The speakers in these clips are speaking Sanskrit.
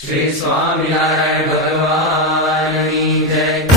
श्री स्वामिनारायण भगवान की जय।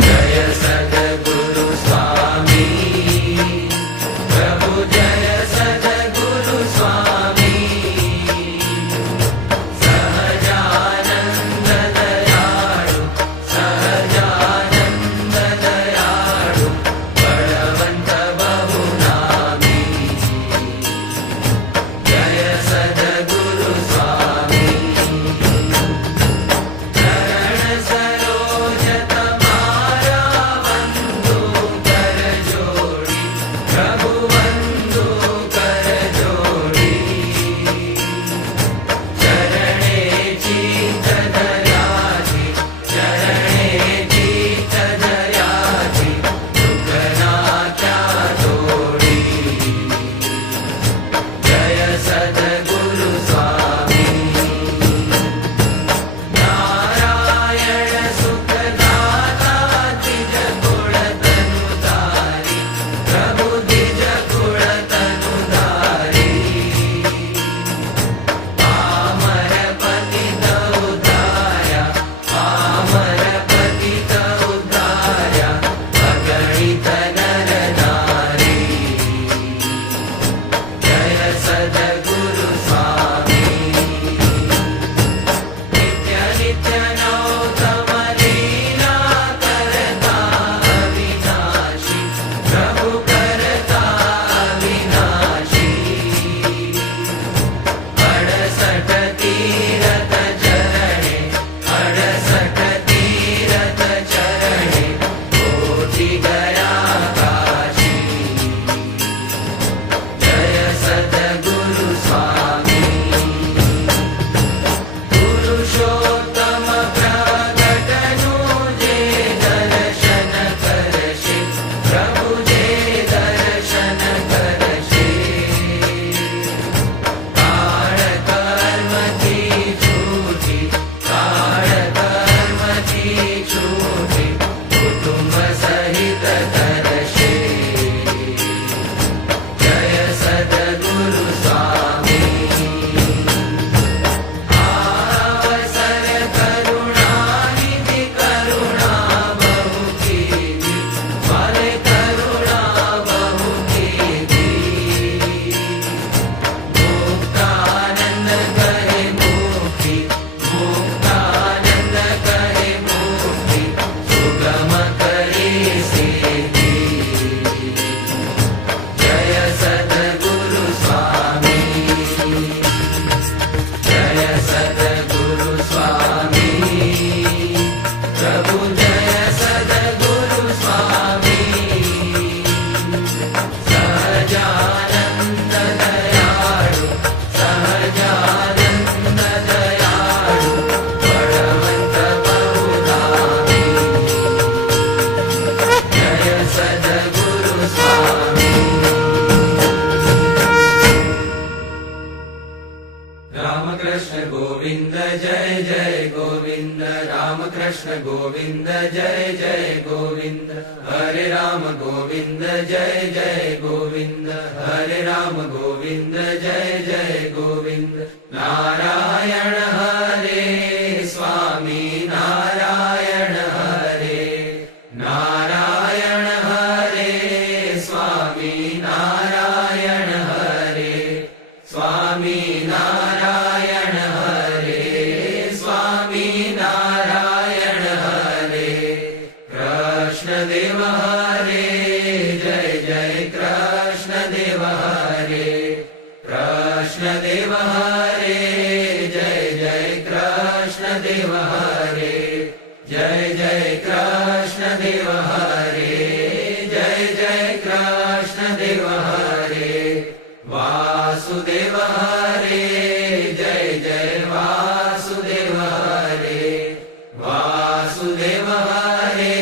जय सद्गुरु स्वामी प्रभु, जय सद्गुरु स्वामी, सहजानंद दयाळु, सहजानंद दयाळु, बलवंत बहुनामी। जय सद्गुरु स्वामी, चरण सरोज तमारा वंदो कर जोड़ी, प्रभु वंदो कर जोड़ी। चरणे चित दयाची, चरणे चित दयाची, दुखना क्या जोड़ी। जय सद्गुरु स्वामी, नारायण सुखदाता द्विज कुल तनुधारी, प्रभु द्विज कुल तनुधारी। पामर पतित उद्धार्य, पामर पतित उद्धार्य, अगणित नर नारी। जय सद्गुरु स्वामी, नित्य नित्य नौतम लीला करता अविनाशी, प्रभु करता अविनाशी। 68 तीरथ चरणे, 68 तीरथ चरणे, कोटि गया काशी। जय सद्गुरु स्वामी, पुरुषोत्तम प्रगटनु जे दर्शन करशे, प्रभु जे दर्शन करशे। काळ कर्म की छूटी, काळ कर्म की छूटी, कुटुंब सहित करशे। जय सद्गुरु स्वामी, आवसर करुणानिधि, करुणा बहु कीधी, फले करुणा बहु कीधी। मुक्तानंद करे मुक्ति, मुक्तानंद करे मुक्ति, सुगम करे सिद्धि। जय सद्गुरु स्वामी, जय सद्गुरु स्वामी, प्रभु जय सद्गुरु स्वामी। सहजानंद दयाळु, सहजानंद दयाळु, बलवंत बहुनामी। जय सद्गुरु स्वामी। रामकृष्ण गोविंद जय जय गोविंद, रामकृष्ण गोविंद जय जय गोविंद, हरे राम गोविंद जय जय गोविंद, हरे राम गोविंद जय जय गोविंद। नारायण हरे स्वामी, नारायण हरे, नारायण हरे स्वामी, नारायण हरे, स्वामी नारायण हरे, स्वामी नारायण हरे। कृष्ण देव हरे, जय जय कृष्ण देव हरे, कृष्ण देव हरे, जय जय कृष्ण देव हरे, जय जय कृष्ण देव हरे, जय जय कृष्ण देव हरे। वासुदेव हरे, जय जय वासुदेव हरे, वासुदेव हरे,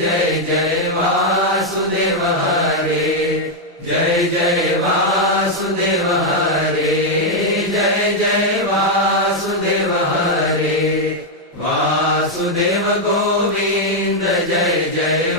जय जय वासुदेव हरे, जय जय वासुदेव हरे, जय जय वासुदेव हरे। वासुदेव गोविंद जय जय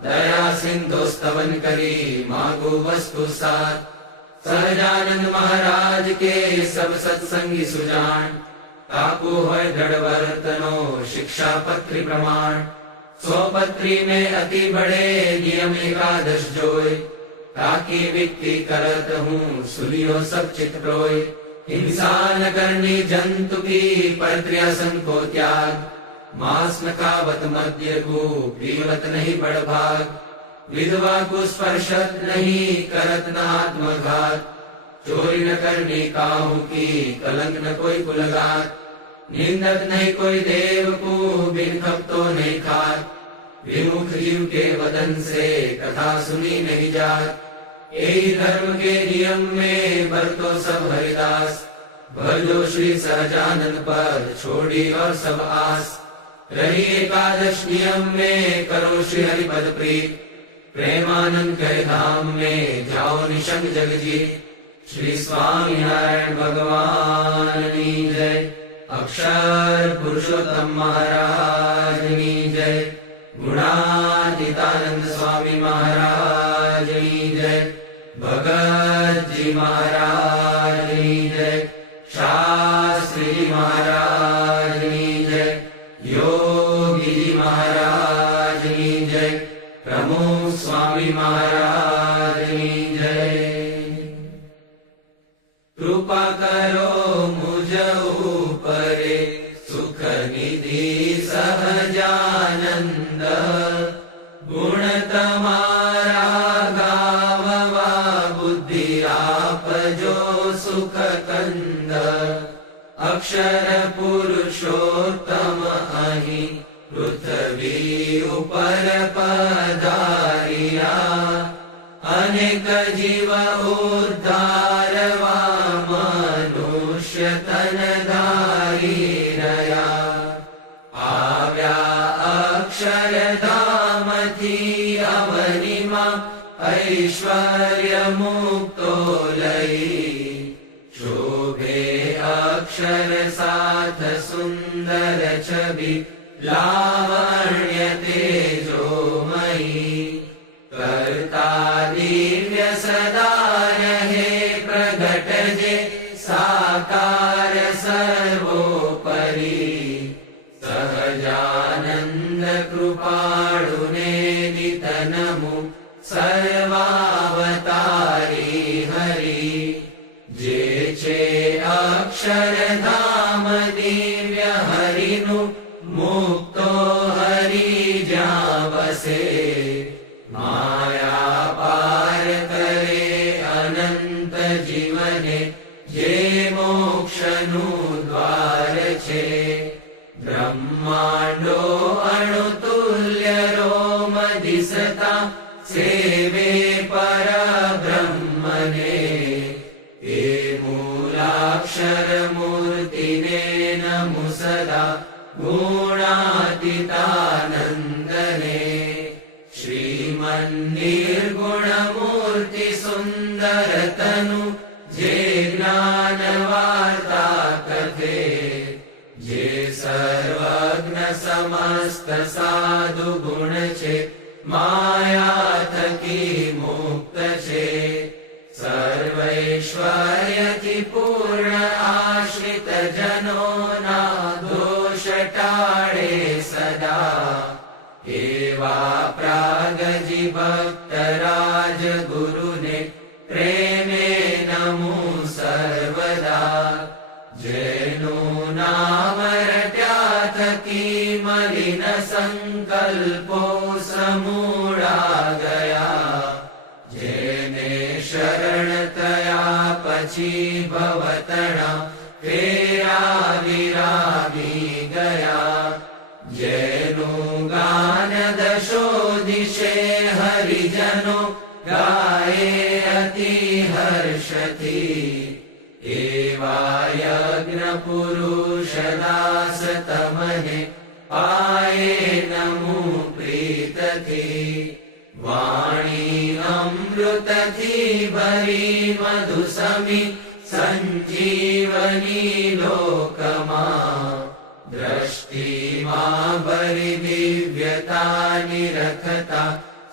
दया सिंधु स्तवन करी मांगू वस्तु साथ। सहजानंद महाराज के सब सत्संगी सुजान, ताकू होय दृढ़ वर्तनो शिक्षा पत्री प्रमाण। 100 पत्री में अति बड़े नियम एकादश जोय, ताकि विक्ति करत हूँ सुनियो सब चित प्रोय। हिंसा न करनी जंतु की परत्रियासन को त्याग, मांस न खावत मद्य को पीवत नहीं बड़भाग। विधवा को स्पर्शत नहीं करत न आत्मघात, चोरी न करनी काहू की कलंक न कोई कुलगात। निंदक नहीं कोई देव को बिन खपतो नहीं खात, विमुख जीव के वदन से कथा सुनी नहीं जात। यही धर्म के नियम में बरतो सब हरिदास, भजो श्री सहजानंद पद छोड़ी और सब आस। रही एकादश नियम में करो श्री हरि पद प्रीत, प्रेमानंद के धाम में जाओ निशंक जगजीत। श्री स्वामी नारायण भगवान की जय, अक्षर पुरुषोत्तम महाराज की जय, गुणातीतानंद स्वामी महाराज की जय, भगत जी महाराज की जय, शास्त्री जी महाराज की जय, योगी जी महाराज की जय, प्रमुख स्वामी महाराज की जय। कृपा करो मुझ ऊपरे सुख निधि सहजानंद, गुण तमारा गाववा बुद्धि आप जो सुख कंद। अक्षर पुरुषोत्तम अहि पृथ्वी ऊपर पधारिया, अनेक जीव उद्धारवा मनुष्य तन धारी रया। आव्या अक्षर धाम थी अवनिमा, ऐश्वर्य मुक्तो लई। शोभे अक्षर साथ सुंदर छवि, लावण्य तेजोमयी। करता दिव्य सदा रहे प्रगट जे, साकार सर्वोपरि। सहजानंद कृपाळुने नितनमु, सर्वावतारी हरि। जेचे अक्षरधाम दिव्य हरिनु, मुक्तो हरि ज्या बसे। माया पार करे अनंत जीवने, जे मोक्षनु द्वार छे। ब्रह्मांडो अणुतुल्य रोम दिसता, सेवे पर ब्रह्मने। हे मूलाक्षर मूर्तिने नमु सदा, गुणातीतानंदने। श्रीमन्निर्गुण मूर्ति सुंदर तनु, जे ज्ञान वार्ता कथे। जे सर्वज्ञ समस्त साधु गुण छे, माया थकी मुक्त छे। सर्वैश्वर्य की पूर्ण आश्रित जनों ना, दोष टाळे सदा। एवा प्रागजी भक्त राज गुरुने, प्रेमे नमु सर्वदा। जेनु नाम रट्या थकी मलिन संकल्पो समूढ़ा गया। जेने शरण तया पछी भवतणा, फेरा विरागी गया। जेनु गान दशो दिशे हरिजनो, गाये अति हर्षति। एवा यज्ञ पुरुष दास तमने, पाये नमु प्रीत थी। वाणी अमृत थी भरी मधु समी, संजीवनी लोकमा। दृष्टि मां भरी दिव्यता निरखता,